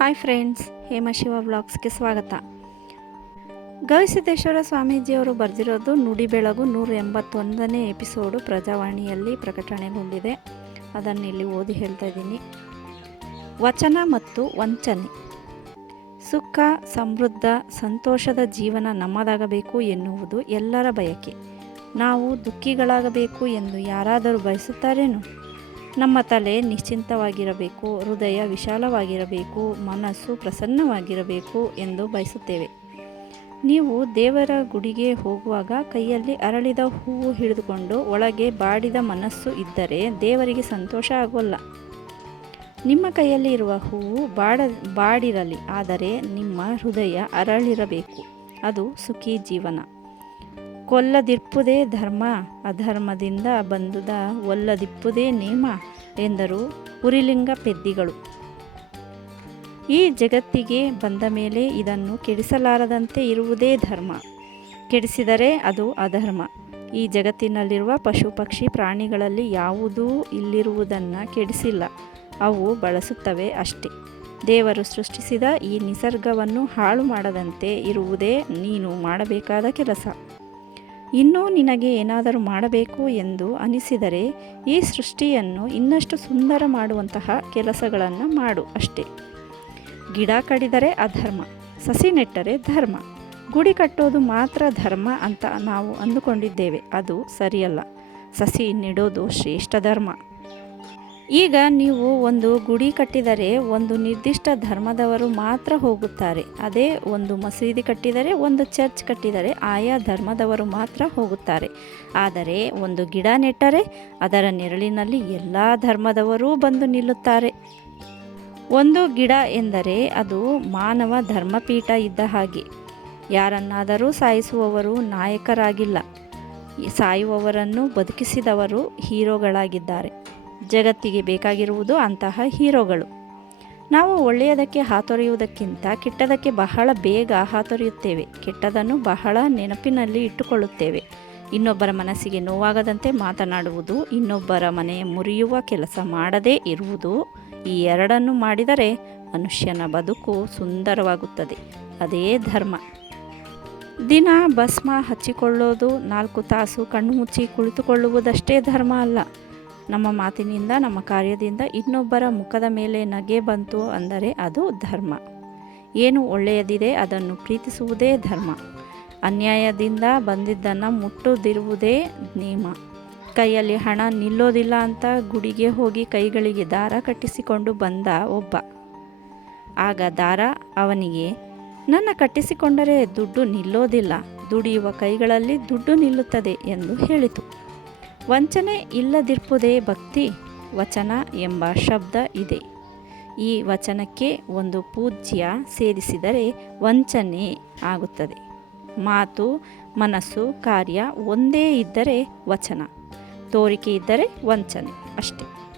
Hi friends ಹೇಮಶಿವ ವ್ಲಾಗ್ಸ್ಗೆ ಸ್ವಾಗತ. ಗವಿಸಿದ್ದೇಶ್ವರ ಸ್ವಾಮೀಜಿಯವರು ಬರೆದಿರೋದು ನುಡಿ ಬೆಳಗು ನೂರ ಎಂಬತ್ತೊಂದನೇ ಎಪಿಸೋಡು ಪ್ರಜಾವಾಣಿಯಲ್ಲಿ ಪ್ರಕಟಣೆಗೊಂಡಿದೆ. ಅದನ್ನು ಇಲ್ಲಿ ಓದಿ ಹೇಳ್ತಾ ಇದ್ದೀನಿ. ವಚನ ಮತ್ತು ವಂಚನೆ. ಸುಖ, ಸಮೃದ್ಧ, ಸಂತೋಷದ ಜೀವನ ನಮ್ಮದಾಗಬೇಕು ಎನ್ನುವುದು ಎಲ್ಲರ ಬಯಕೆ. ನಾವು ದುಃಖಿಗಳಾಗಬೇಕು ಎಂದು ಯಾರಾದರೂ ಬಯಸುತ್ತಾರೇನು? ನಮ್ಮ ತಲೆ ನಿಶ್ಚಿಂತವಾಗಿರಬೇಕು, ಹೃದಯ ವಿಶಾಲವಾಗಿರಬೇಕು, ಮನಸ್ಸು ಪ್ರಸನ್ನವಾಗಿರಬೇಕು ಎಂದು ಬಯಸುತ್ತೇವೆ. ನೀವು ದೇವರ ಗುಡಿಗೆ ಹೋಗುವಾಗ ಕೈಯಲ್ಲಿ ಅರಳಿದ ಹೂವು ಹಿಡಿದುಕೊಂಡು ಒಳಗೆ ಬಾಡಿದ ಮನಸ್ಸು ಇದ್ದರೆ ದೇವರಿಗೆ ಸಂತೋಷ ಆಗೋಲ್ಲ. ನಿಮ್ಮ ಕೈಯಲ್ಲಿ ಇರುವ ಹೂವು ಬಾಡ, ಬಾಡಿರಲಿ, ಆದರೆ ನಿಮ್ಮ ಹೃದಯ ಅರಳಿರಬೇಕು. ಅದು ಸುಖಿ ಜೀವನ. ಕೊಲ್ಲದಿಪ್ಪುದೇ ಧರ್ಮ, ಅಧರ್ಮದಿಂದ ಬಂದುದ ಒಲ್ಲದಿಪ್ಪುದೇ ನೇಮ ಎಂದರು ಉರಿಲಿಂಗ ಪೆದ್ದಿಗಳು. ಈ ಜಗತ್ತಿಗೆ ಬಂದ ಮೇಲೆ ಇದನ್ನು ಕೆಡಿಸಲಾರದಂತೆ ಇರುವುದೇ ಧರ್ಮ. ಕೆಡಿಸಿದರೆ ಅದು ಅಧರ್ಮ. ಈ ಜಗತ್ತಿನಲ್ಲಿರುವ ಪಶು ಪಕ್ಷಿ ಪ್ರಾಣಿಗಳಲ್ಲಿ ಯಾವುದೂ ಇಲ್ಲಿರುವುದನ್ನು ಕೆಡಿಸಿಲ್ಲ. ಅವು ಬಳಸುತ್ತವೆ ಅಷ್ಟೇ. ದೇವರು ಸೃಷ್ಟಿಸಿದ ಈ ನಿಸರ್ಗವನ್ನು ಹಾಳು ಮಾಡದಂತೆ ಇರುವುದೇ ನೀನು ಮಾಡಬೇಕಾದ ಕೆಲಸ. ಇನ್ನೂ ನಿನಗೆ ಏನಾದರೂ ಮಾಡಬೇಕು ಎಂದು ಅನಿಸಿದರೆ ಈ ಸೃಷ್ಟಿಯನ್ನು ಇನ್ನಷ್ಟು ಸುಂದರ ಮಾಡುವಂತಹ ಕೆಲಸಗಳನ್ನು ಮಾಡು ಅಷ್ಟೇ. ಗಿಡ ಕಡಿದರೆ ಅಧರ್ಮ, ಸಸಿ ನೆಟ್ಟರೆ ಧರ್ಮ, ಗುಡಿ ಕಟ್ಟೋದು ಮಾತ್ರ ಧರ್ಮ ಅಂತ ನಾವು ಅಂದುಕೊಂಡಿದ್ದೇವೆ, ಅದು ಸರಿಯಲ್ಲ. ಸಸಿ ನೆಡೋದು ಶ್ರೇಷ್ಠ ಧರ್ಮ. ಈಗ ನೀವು ಒಂದು ಗುಡಿ ಕಟ್ಟಿದರೆ ಒಂದು ನಿರ್ದಿಷ್ಟ ಧರ್ಮದವರು ಮಾತ್ರ ಹೋಗುತ್ತಾರೆ. ಅದೇ ಒಂದು ಮಸೀದಿ ಕಟ್ಟಿದರೆ ಒಂದು ಚರ್ಚ್ ಕಟ್ಟಿದರೆ ಆಯಾ ಧರ್ಮದವರು ಮಾತ್ರ ಹೋಗುತ್ತಾರೆ. ಆದರೆ ಒಂದು ಗಿಡ ನೆಟ್ಟರೆ ಅದರ ನೆರಳಿನಲ್ಲಿ ಎಲ್ಲ ಧರ್ಮದವರೂ ಬಂದು ನಿಲ್ಲುತ್ತಾರೆ. ಒಂದು ಗಿಡ ಎಂದರೆ ಅದು ಮಾನವ ಧರ್ಮಪೀಠ ಇದ್ದ ಹಾಗೆ. ಯಾರನ್ನಾದರೂ ಸಾಯಿಸುವವರು ನಾಯಕರಾಗಿಲ್ಲ. ಸಾಯುವವರನ್ನು ಬದುಕಿಸಿದವರು ಹೀರೋಗಳಾಗಿದ್ದಾರೆ. ಜಗತ್ತಿಗೆ ಬೇಕಾಗಿರುವುದು ಅಂತಹ ಹೀರೋಗಳು. ನಾವು ಒಳ್ಳೆಯದಕ್ಕೆ ಹಾತೊರೆಯುವುದಕ್ಕಿಂತ ಕೆಟ್ಟದಕ್ಕೆ ಬಹಳ ಬೇಗ ಹಾತೊರೆಯುತ್ತೇವೆ. ಕೆಟ್ಟದನ್ನು ಬಹಳ ನೆನಪಿನಲ್ಲಿ ಇಟ್ಟುಕೊಳ್ಳುತ್ತೇವೆ. ಇನ್ನೊಬ್ಬರ ಮನಸ್ಸಿಗೆ ನೋವಾಗದಂತೆ ಮಾತನಾಡುವುದು, ಇನ್ನೊಬ್ಬರ ಮನೆ ಮುರಿಯುವ ಕೆಲಸ ಮಾಡದೇ ಇರುವುದು, ಈ ಎರಡನ್ನು ಮಾಡಿದರೆ ಮನುಷ್ಯನ ಬದುಕು ಸುಂದರವಾಗುತ್ತದೆ. ಅದೇ ಧರ್ಮ. ದಿನ ಭಸ್ಮ ಹಚ್ಚಿಕೊಳ್ಳೋದು, ನಾಲ್ಕು ತಾಸು ಕಣ್ಣು ಮುಚ್ಚಿ ಕುಳಿತುಕೊಳ್ಳುವುದಷ್ಟೇ ಧರ್ಮ ಅಲ್ಲ. ನಮ್ಮ ಮಾತಿನಿಂದ, ನಮ್ಮ ಕಾರ್ಯದಿಂದ ಇನ್ನೊಬ್ಬರ ಮುಖದ ಮೇಲೆ ನಗೆ ಬಂತು ಅಂದರೆ ಅದು ಧರ್ಮ. ಏನು ಒಳ್ಳೆಯದಿದೆ ಅದನ್ನು ಪ್ರೀತಿಸುವುದೇ ಧರ್ಮ. ಅನ್ಯಾಯದಿಂದ ಬಂದಿದ್ದನ್ನು ಮುಟ್ಟುದಿರುವುದೇ ನಿಯಮ ಕೈಯಲ್ಲಿ ಹಣ ನಿಲ್ಲೋದಿಲ್ಲ ಅಂತ ಗುಡಿಗೆ ಹೋಗಿ ಕೈಗಳಿಗೆ ದಾರ ಕಟ್ಟಿಸಿಕೊಂಡು ಬಂದ ಒಬ್ಬ. ಆಗ ದಾರ ಅವನಿಗೆ, ನನ್ನ ಕಟ್ಟಿಸಿಕೊಂಡರೆ ದುಡ್ಡು ನಿಲ್ಲೋದಿಲ್ಲ, ದುಡಿಯುವ ಕೈಗಳಲ್ಲಿ ದುಡ್ಡು ನಿಲ್ಲುತ್ತದೆ ಎಂದು ಹೇಳಿತು. ವಂಚನೆ ಇಲ್ಲದಿರ್ಪುದೇ ಭಕ್ತಿ, ವಚನ ಎಂಬ ಶಬ್ದ ಇದೆ. ಈ ವಚನಕ್ಕೆ ಒಂದು ಪೂಜ್ಯ ಸೇರಿಸಿದರೆ ವಂಚನೆ ಆಗುತ್ತದೆ. ಮಾತು, ಮನಸ್ಸು, ಕಾರ್ಯ ಒಂದೇ ಇದ್ದರೆ ವಚನ, ತೋರಿಕೆ ಇದ್ದರೆ ವಂಚನೆ ಅಷ್ಟೇ.